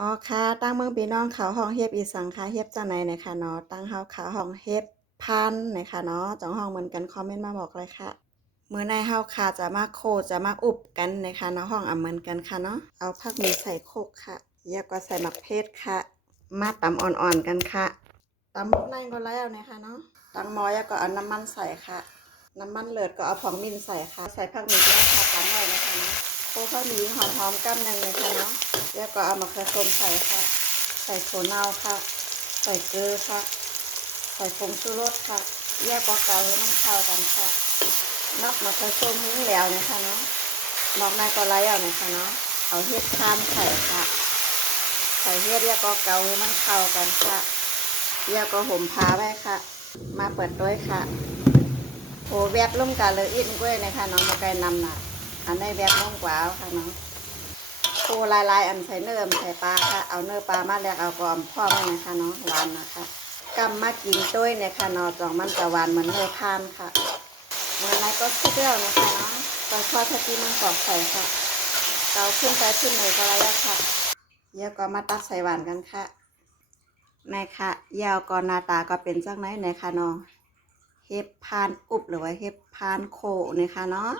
อ๋อค่ะ ตั้งเมืองพี่น้องเขาห้องเฮ็บอีสังค่ะเฮ็บจังไหนนะคะเนาะ ตั้งเฮาเขาห้องเฮ็บพันนะคะเนาะจังห้องเหมือนกันคอมเมนต์มาบอกเลยค่ะมื้อในเฮาค่ะจะมาโคจะมาอุบกันนะคะเนาะห้องอะเหมือนกันค่ะเนาะ เอาผักมีใส่โคกค่ะแล้วก็ใส่มะเพศค่ะ มาตำอ่อนๆกันค่ะตำพวกในก็แล้วนะคะเนาะ ตั้งหม้อแล้วก็เอาน้ำมันใส่ค่ะ น้ำมันเลือดก็เอาผงมินใส่ค่ะ ใส่ผักมีแล้วค่ะตำไว้นะคะเนาะ โคผักหมีหอมๆกำหนึงเลยค่ะเนาะแล้วก็เอามะเขือส้มใส่ค่ะ ใส่โถเน่าค่ะ ใส่เกลือค่ะ ใส่ผงชูรสค่ะ แยกก็เกาให้มันเข้ากันค่ะนอกมะเขือส้มหิ้แล้วนะคะเนาะนอกในก็ไล่เอานะคะเนาะเอาเห็ดทานใส่ค่ะ ใส่เห็ดแยกก็เกาให้มันเข้ากันค่ะแยกก็ห่มผ้าไว้ค่ะ มาเปิดด้วยค่ะโอ้แวบล่มกันเลยอินกล้วยนะคะน้องมาไกลนำหน่ะ อันได้แวบล่มกวาเอาค่ะน้องโคลายลายอันใส่เนื้อใส่ปลาค่ะ เอาเนื้อปลามาแล้วเอากรอมพ่อมานะคะเนาะหวานนะคะกำมากินด้วยเนี่ยค่ะเนาะจองมันจะหวานเหมือนเนื้อพานค่ะเมื่อไรก็คิดเดียวนะคะเนาะตอนทอดทะกี้มันกรอบใส่ค่ะเกาขึ้นไปขึ้นเลยก็แล้วค่ะเดี๋ยวก็มาตักใส่หวานกันค่ะแม่ค่ะยาวก่อนหน้าตาก็เป็นจังไหนเนี่ยค่ะเนาะเห็บพานอุบหรือว่าเห็บพานโคเนี่ยค่ะเนาะ